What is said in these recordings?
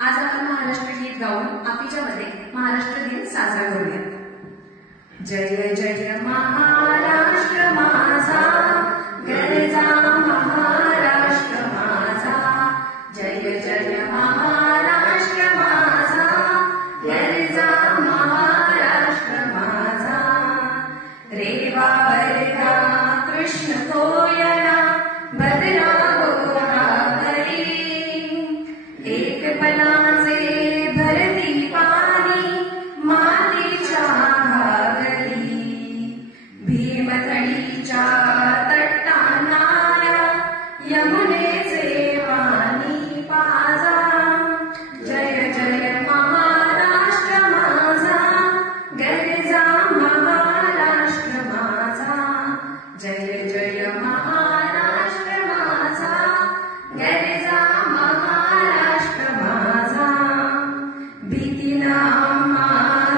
आज आपण महाराष्ट्र गीत गाऊन आपल्यामध्ये महाराष्ट्र दिन साजरा करूया। जय जय महाराष्ट्र माझा, गरजा महाराष्ट्र माझा। जय जय महाराष्ट्र माझा, गरजा महाराष्ट्र माझा। रेवा वर्गा कृष्ण कोयना, भद्रा गोदावरी। एक पणाचे भरती पाणी, मातीच्या घागरी। भीमथडीच्या तट्टानाया, यमुनेचे पाणी पाजा। जय जय महाराष्ट्र माझा, गरजा महाराष्ट्र माझा। जय जय महाराष्ट्र माझा, गरजा महाराष्ट्र माझा। भीतीना आम्हा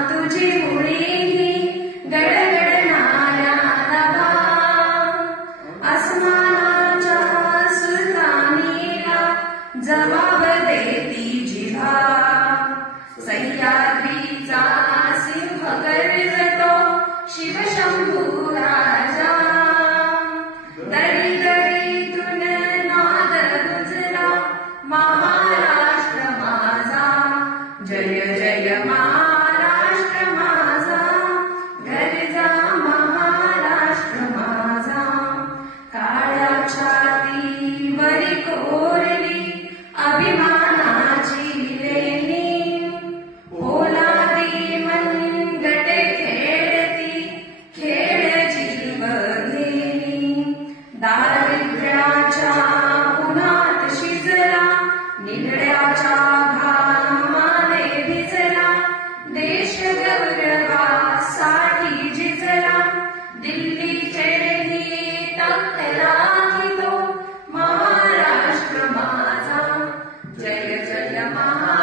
तुझी मुळीही, गडगडणाऱ्या नभा। आसमानाच्या सुलतानीला, जबाब देती जिव्हा। सह्याद्रीचा सिंह गर्जतो, शिवशंभू राजा। दरी दरीतून नाद गुंजला, महाराष्ट्र माझा। जय जय महाराष्ट्र माझा, गरजा महाराष्ट्र माझा। काळ्या छातीवरी कोरली, अभिमानाची लेणी। पोलादी मनगटे खेळती, खेळ जीव घेणी। दारिद्र्याच्या उन्हात शिजला, निधड्याच्या घामाने भिजला। देश गौरवासाठी झिजला, दिल्लीचेही तख्त राखितो, महाराष्ट्र माझा। जय जय महाराष्ट्र